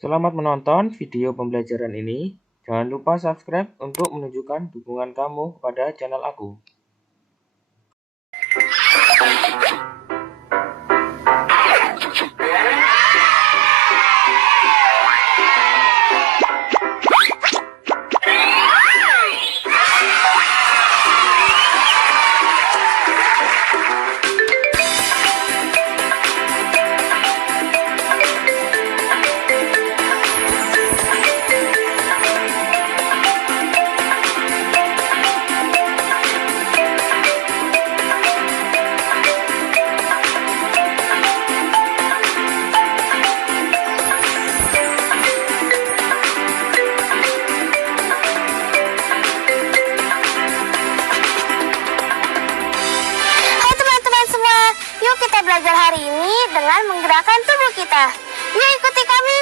Selamat menonton video pembelajaran ini. Jangan lupa subscribe untuk menunjukkan dukungan kamu kepada channel aku. Belajar hari ini dengan menggerakkan tubuh kita. Yuk ikuti kami.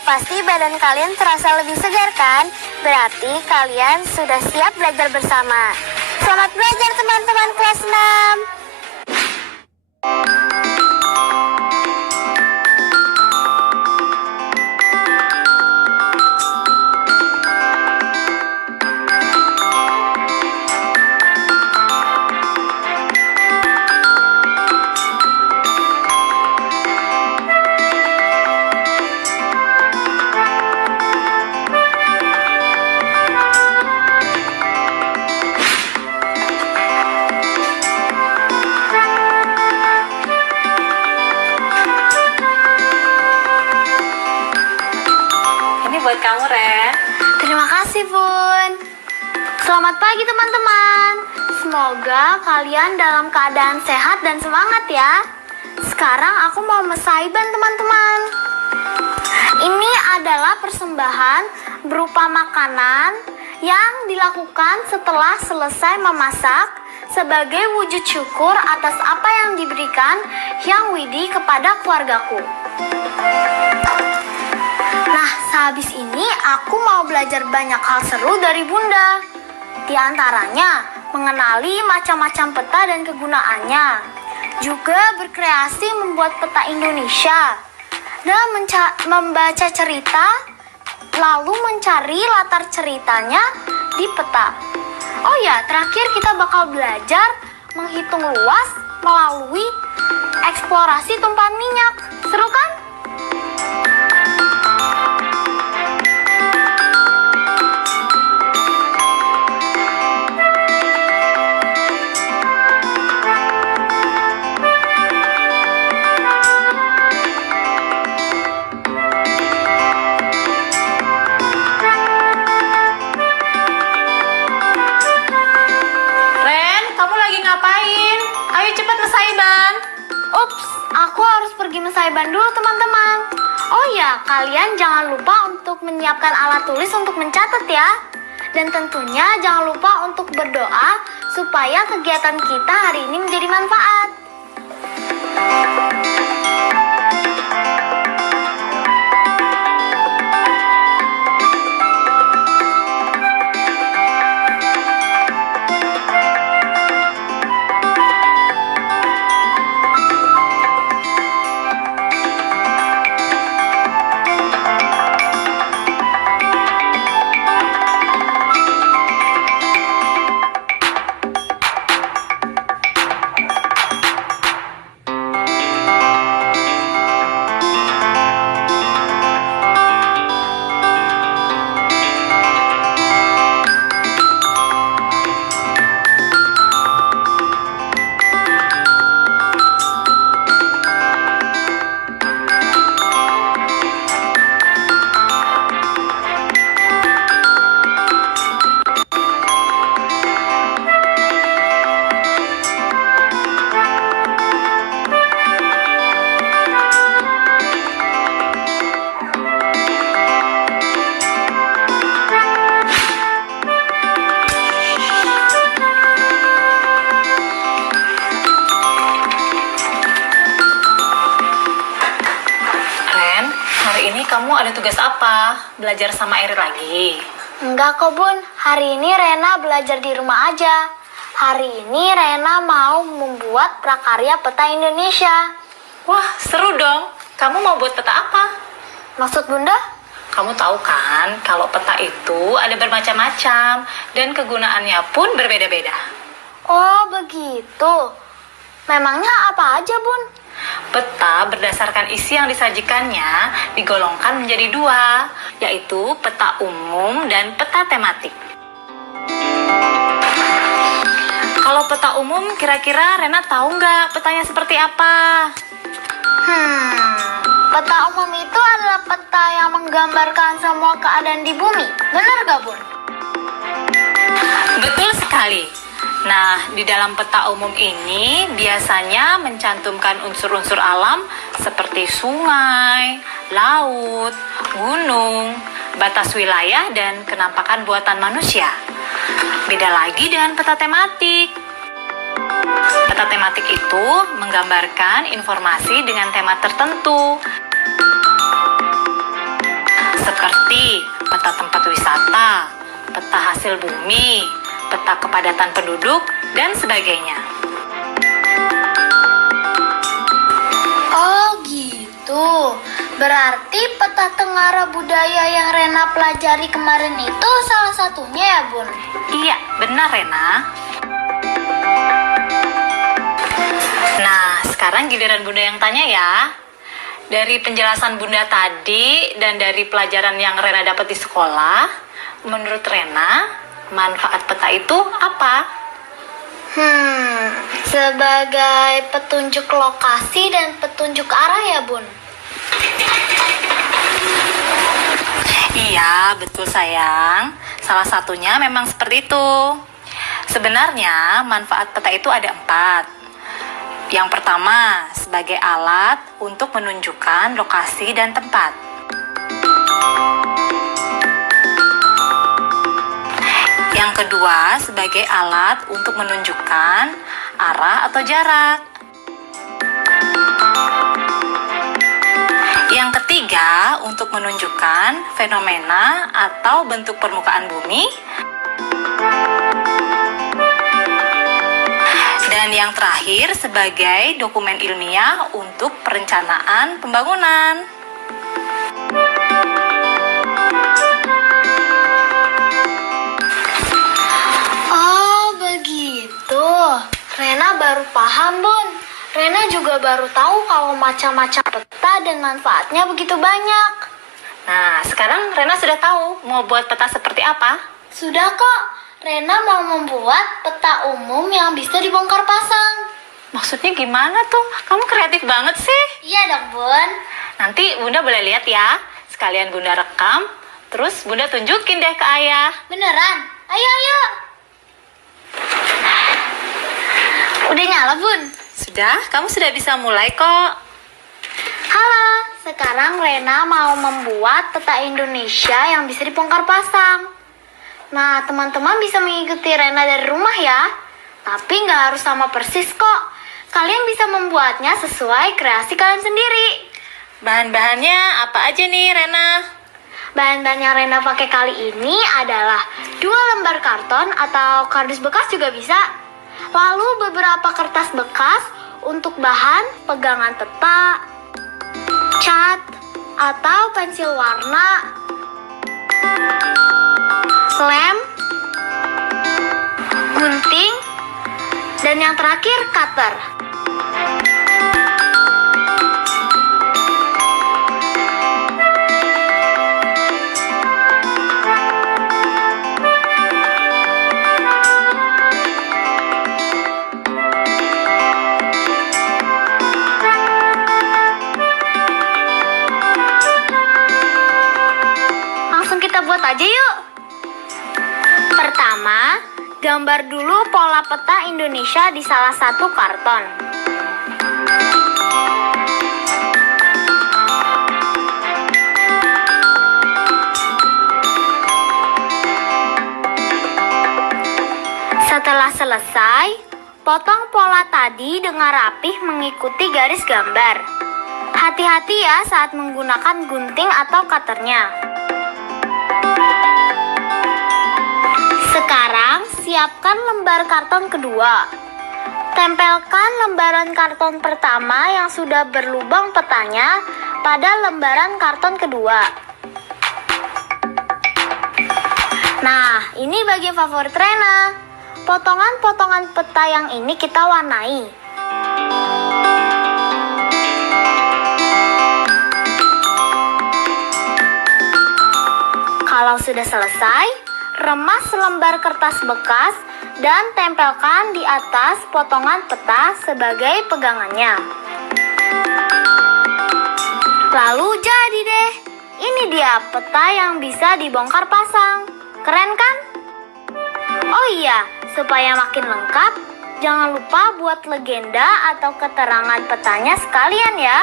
Pasti badan kalian terasa lebih segar kan? Berarti kalian sudah siap belajar bersama. Selamat belajar teman-teman kelas 6. Buat kamu, Ren. Terima kasih, Bun. Selamat pagi, teman-teman. Semoga kalian dalam keadaan sehat dan semangat ya. Sekarang aku mau mesaiban, teman-teman. Ini adalah persembahan berupa makanan yang dilakukan setelah selesai memasak sebagai wujud syukur atas apa yang diberikan Hyang Widi kepada keluargaku. Nah, sehabis ini aku mau belajar banyak hal seru dari Bunda. Di antaranya, mengenali macam-macam peta dan kegunaannya. Juga berkreasi membuat peta Indonesia. Dan membaca cerita, lalu mencari latar ceritanya di peta. Oh ya, terakhir kita bakal belajar menghitung luas melalui eksplorasi tumpahan minyak. Seru kan? Ren, kamu lagi ngapain? Ayo cepet selesai, Bang. Ups, aku Nusaiban dulu teman-teman. Oh ya, kalian jangan lupa untuk menyiapkan alat tulis untuk mencatat ya. Dan tentunya jangan lupa untuk berdoa supaya kegiatan kita hari ini menjadi manfaat. Kamu ada tugas apa? Belajar sama Eri lagi? Enggak kok Bun, hari ini Rena belajar di rumah aja. Hari ini Rena mau membuat prakarya peta Indonesia. Wah, seru dong. Kamu mau buat peta apa? Maksud Bunda? Kamu tahu kan, kalau peta itu ada bermacam-macam dan kegunaannya pun berbeda-beda. Oh, begitu. Memangnya apa aja, Bun? Peta berdasarkan isi yang disajikannya digolongkan menjadi dua, yaitu peta umum dan peta tematik. Kalau peta umum, kira-kira Rena tahu nggak petanya seperti apa? Peta umum itu adalah peta yang menggambarkan semua keadaan di bumi. Benar gak, Bun? Betul sekali. Nah, di dalam peta umum ini biasanya mencantumkan unsur-unsur alam seperti sungai, laut, gunung, batas wilayah, dan kenampakan buatan manusia. Beda lagi dengan peta tematik. Peta tematik itu menggambarkan informasi dengan tema tertentu, seperti peta tempat wisata, peta hasil bumi, peta kepadatan penduduk, dan sebagainya. Oh gitu. Berarti peta tengara budaya yang Rena pelajari kemarin itu salah satunya ya, Bun? Iya, benar Rena. Nah, sekarang giliran Bunda yang tanya ya. Dari penjelasan Bunda tadi dan dari pelajaran yang Rena dapat di sekolah, menurut Rena, manfaat peta itu apa? Sebagai petunjuk lokasi dan petunjuk arah ya, Bun? Iya, betul sayang. Salah satunya memang seperti itu. Sebenarnya manfaat peta itu ada 4. Yang pertama, sebagai alat untuk menunjukkan lokasi dan tempat. Yang kedua, sebagai alat untuk menunjukkan arah atau jarak. Yang ketiga, untuk menunjukkan fenomena atau bentuk permukaan bumi. Dan yang terakhir, sebagai dokumen ilmiah untuk perencanaan pembangunan. Oh, begitu. Rena baru paham, Bun. Rena juga baru tahu kalau macam-macam peta dan manfaatnya begitu banyak. Nah, sekarang Rena sudah tahu mau buat peta seperti apa? Sudah kok. Rena mau membuat peta umum yang bisa dibongkar pasang. Maksudnya gimana tuh? Kamu kreatif banget sih. Iya dong, Bun. Nanti Bunda boleh lihat ya. Sekalian Bunda rekam, terus Bunda tunjukin deh ke Ayah. Beneran? Ayo. Udah nyala, Bun? Sudah, kamu sudah bisa mulai kok. Halo, sekarang Rena mau membuat peta Indonesia yang bisa dibongkar pasang. Nah, teman-teman bisa mengikuti Rena dari rumah ya. Tapi nggak harus sama persis kok. Kalian bisa membuatnya sesuai kreasi kalian sendiri. Bahan-bahannya apa aja nih, Rena? Bahan-bahan yang Rena pakai kali ini adalah 2 lembar karton atau kardus bekas juga bisa. Lalu beberapa kertas bekas untuk bahan pegangan peta, cat, atau pensil warna, lem, gunting, dan yang terakhir cutter. Langsung kita buat aja yuk. Pertama, gambar dulu pola peta Indonesia di salah satu karton. Setelah selesai, potong pola tadi dengan rapih mengikuti garis gambar. Hati-hati ya saat menggunakan gunting atau cutternya. Sekarang, siapkan lembar karton kedua. Tempelkan lembaran karton pertama yang sudah berlubang petanya pada lembaran karton kedua. Nah, ini bagian favorit Rena. Potongan-potongan peta yang ini kita warnai. Kalau sudah selesai, remas lembar kertas bekas dan tempelkan di atas potongan peta sebagai pegangannya. Lalu jadi deh. Ini dia peta yang bisa dibongkar pasang. Keren kan? Oh iya, supaya makin lengkap, jangan lupa buat legenda atau keterangan petanya sekalian ya.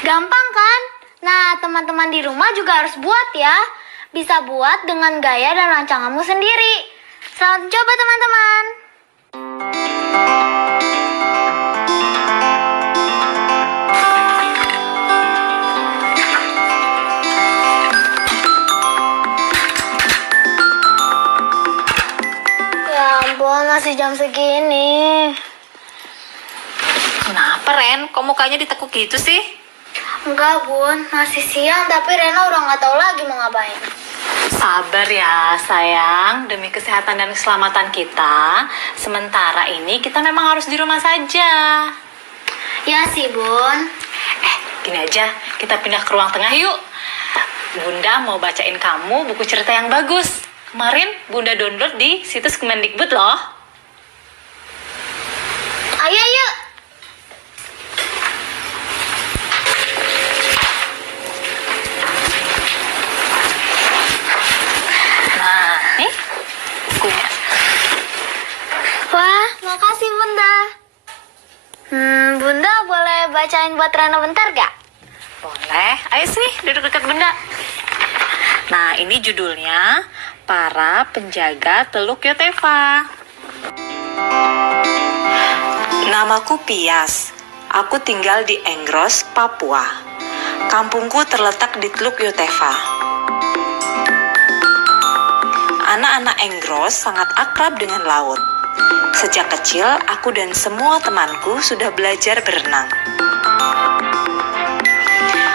Gampang kan? Nah, teman-teman di rumah juga harus buat ya. Bisa buat dengan gaya dan rancanganmu sendiri. Selamat mencoba teman-teman. Ya ampun, masih jam segini. Kenapa, Ren? Kok mukanya ditekuk gitu sih? Enggak bun, masih siang tapi Rena udah nggak tahu lagi mau ngapain. Sabar ya, sayang. Demi kesehatan dan keselamatan kita, sementara ini kita memang harus di rumah saja. Ya sih bun. Gini aja, kita pindah ke ruang tengah yuk. Bunda mau bacain kamu buku cerita yang bagus. Kemarin Bunda download di situs Kemendikbud loh. Ayo yuk. Nah, nih bukunya. Wah, makasih Bunda. Bunda boleh bacain buat Rena bentar gak? Boleh, ayo sih duduk dekat Bunda. Nah, ini judulnya Para Penjaga Teluk Yotefa. Namaku Pias. Aku tinggal di Enggros, Papua. Kampungku terletak di Teluk Yotefa. Anak-anak Enggros sangat akrab dengan laut. Sejak kecil, aku dan semua temanku sudah belajar berenang.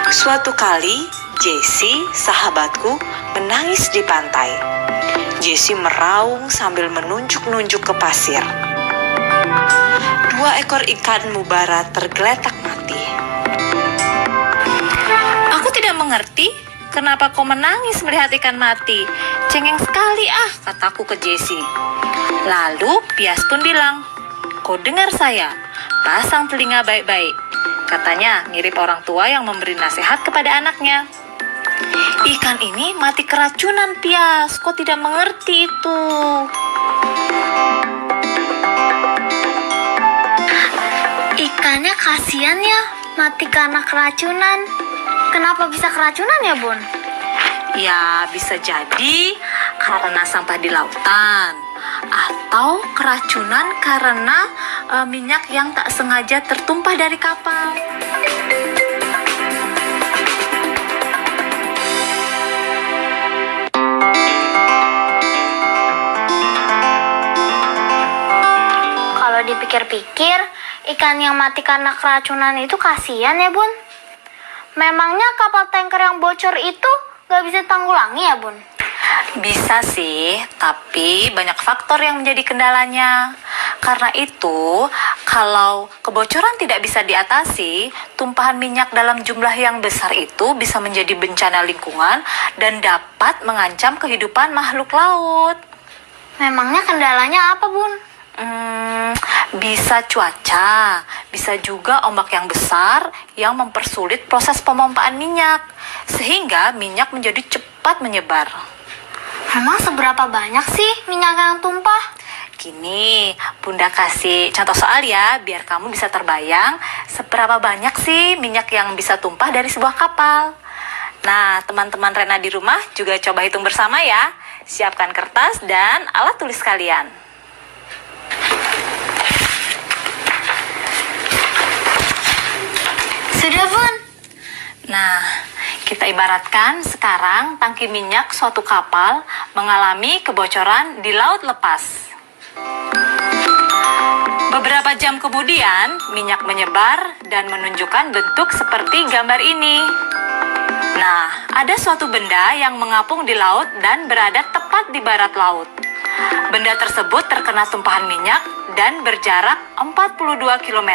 Suatu kali, Jessie, sahabatku, menangis di pantai. Jessie meraung sambil menunjuk-nunjuk ke pasir. 2 ekor ikan mubara tergeletak mati. Aku tidak mengerti kenapa kau menangis melihat ikan mati. Cengeng sekali kataku ke Jessie. Lalu Pias pun bilang, kau dengar saya, pasang telinga baik-baik. Katanya mirip orang tua yang memberi nasihat kepada anaknya. Ikan ini mati keracunan, Pias. Kau tidak mengerti itu. Ikannya kasihan ya, mati karena keracunan. Kenapa bisa keracunan ya, Bun? Ya, bisa jadi karena sampah di lautan. Atau keracunan karena minyak yang tak sengaja tertumpah dari kapal. Kalau dipikir-pikir, ikan yang mati karena keracunan itu kasihan ya, Bun. Memangnya kapal tanker yang bocor itu gak bisa tanggulangi ya, Bun? Bisa sih, tapi banyak faktor yang menjadi kendalanya. Karena itu, kalau kebocoran tidak bisa diatasi, tumpahan minyak dalam jumlah yang besar itu bisa menjadi bencana lingkungan dan dapat mengancam kehidupan makhluk laut. Memangnya kendalanya apa, Bun? Bisa cuaca, bisa juga ombak yang besar yang mempersulit proses pemompaan minyak, sehingga minyak menjadi cepat menyebar. Memang seberapa banyak sih minyak yang tumpah? Gini, Bunda kasih contoh soal ya, biar kamu bisa terbayang seberapa banyak sih minyak yang bisa tumpah dari sebuah kapal. Nah, teman-teman Rena di rumah juga coba hitung bersama ya. Siapkan kertas dan alat tulis kalian. Sudah, Bun. Nah, kita ibaratkan sekarang tangki minyak suatu kapal mengalami kebocoran di laut lepas. Beberapa jam kemudian, minyak menyebar dan menunjukkan bentuk seperti gambar ini. Nah, ada suatu benda yang mengapung di laut dan berada tepat di barat laut. Benda tersebut terkena tumpahan minyak dan berjarak 42 km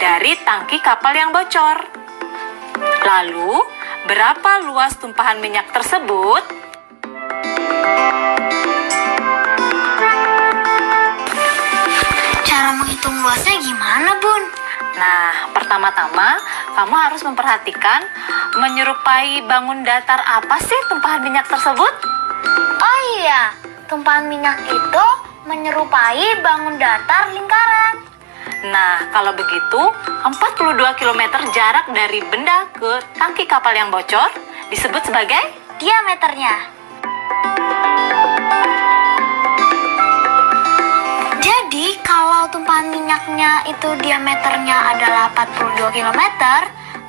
dari tangki kapal yang bocor. Lalu, berapa luas tumpahan minyak tersebut? Cara menghitung luasnya gimana, Bun? Nah, pertama-tama kamu harus memperhatikan menyerupai bangun datar apa sih tumpahan minyak tersebut? Oh iya, tumpahan minyak itu menyerupai bangun datar lingkaran. Nah, kalau begitu, 42 km jarak dari benda ke tangki kapal yang bocor disebut sebagai Diameternya. Jadi, kalau tumpahan minyaknya itu diameternya adalah 42 km,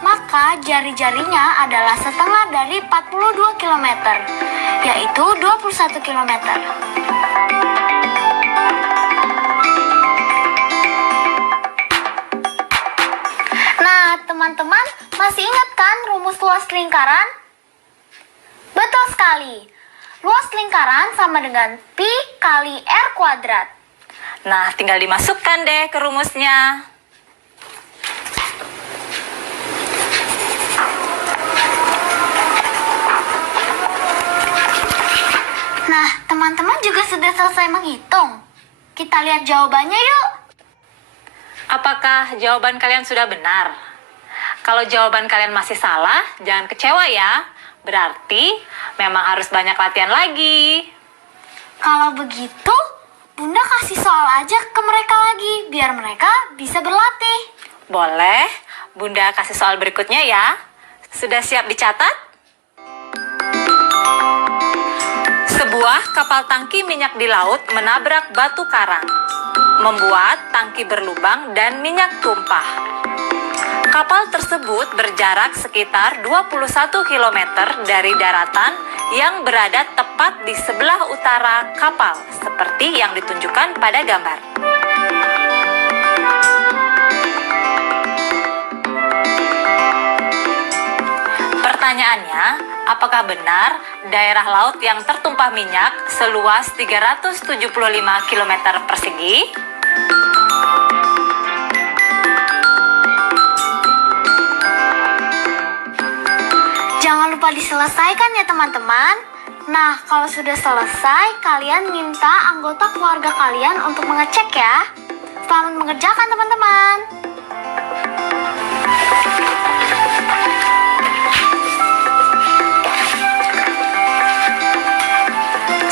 maka jari-jarinya adalah setengah dari 42 km, yaitu 21 km. Nah, teman-teman, masih ingat kan rumus luas lingkaran? Betul sekali. Luas lingkaran sama dengan Pi kali R kuadrat. Nah, tinggal dimasukkan deh ke rumusnya. Nah, teman-teman juga sudah selesai menghitung. Kita lihat jawabannya yuk. Apakah jawaban kalian sudah benar? Kalau jawaban kalian masih salah, jangan kecewa ya. Berarti memang harus banyak latihan lagi. Kalau begitu, Bunda kasih soal aja ke mereka lagi, biar mereka bisa berlatih. Boleh, Bunda kasih soal berikutnya ya. Sudah siap dicatat? Sebuah kapal tangki minyak di laut menabrak batu karang, membuat tangki berlubang dan minyak tumpah. Kapal tersebut berjarak sekitar 21 km dari daratan yang berada tepat di sebelah utara kapal, seperti yang ditunjukkan pada gambar. Pertanyaannya, apakah benar daerah laut yang tertumpah minyak seluas 375 km persegi? Jangan lupa diselesaikan ya teman-teman. Nah, kalau sudah selesai, kalian minta anggota keluarga kalian untuk mengecek ya. Selamat mengerjakan teman-teman.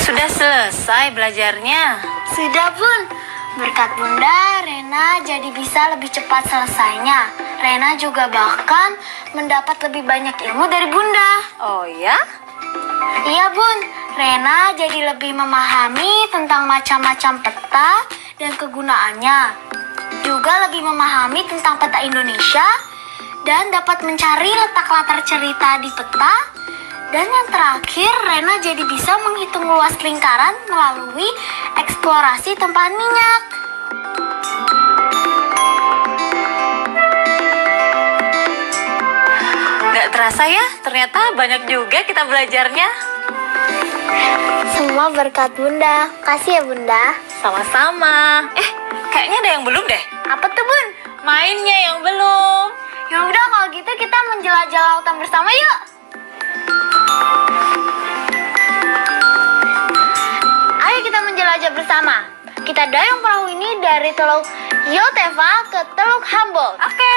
Sudah selesai belajarnya? Sudah Bun. Berkat Bunda, Rena jadi bisa lebih cepat selesainya. Rena juga bahkan mendapat lebih banyak ilmu dari Bunda. Oh ya? Iya Bun, Rena jadi lebih memahami tentang macam-macam peta dan kegunaannya. Juga lebih memahami tentang peta Indonesia dan dapat mencari letak latar cerita di peta. Dan yang terakhir, Rena jadi bisa menghitung luas lingkaran melalui eksplorasi tempahan minyak. Gak terasa ya, ternyata banyak juga kita belajarnya. Semua berkat Bunda. Kasih ya Bunda. Sama-sama. Kayaknya ada yang belum deh. Apa tuh Bun? Mainnya yang belum. Ya udah kalau gitu kita menjelajah lautan bersama yuk. Ayo kita menjelajah bersama. Kita dayung perahu ini dari Teluk Yotefa ke Teluk Humboldt. Oke.